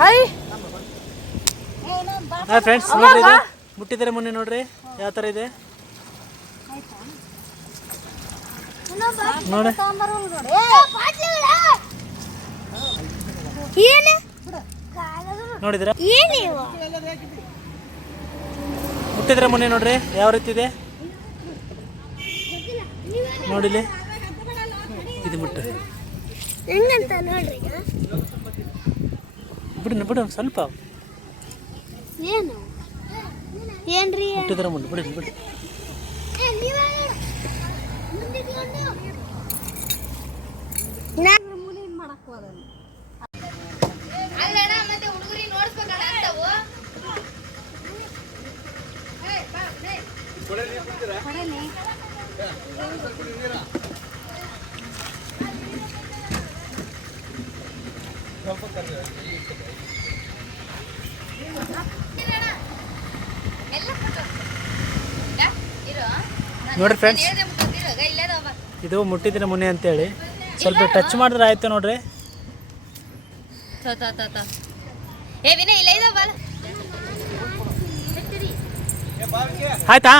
Hi hi friends ನೋಡ್ರಿ ಇದು? ಮುಟ್ಟಿದ್ರೆ ಮೊನ್ನೆ ನೋಡ್ರಿ ಯಾವ ತರ ಇದೆ? ನೋಡಿ. ನೋಡಿದ್ರ? ಮುಟ್ಟಿದ್ರೆ ಮೊನ್ನೆ ನೋಡ್ರಿ ಯಾವ ರೀತಿ ಇದೆ? ನೋಡಿಲಿ. ಇದು ಮುಟ್ಟ. ಬಿಡು ಬಿಡು ಸ್ವಲ್ಪ. ಏನು? ಏನ್ರಿ? ಮುಟ್ಟಿದ್ರೆ ಮುಟ್ಟು ಬಿಡು ಬಿಡಿ. ಅಲ್ಲಣ್ಣ ಮತ್ತೆ ನೋಡ್ರಿ ಫ್ರೆಂಡ್ಸ್ ಇದು ಮುಟ್ಟಿದ್ರೆ ಮುನೆ ಅಂತೇಳಿ. ಸ್ವಲ್ಪ ಟಚ್ ಮಾಡಿದ್ರೆ ಆಯ್ತು ನೋಡ್ರಿ. ಆಯ್ತಾ?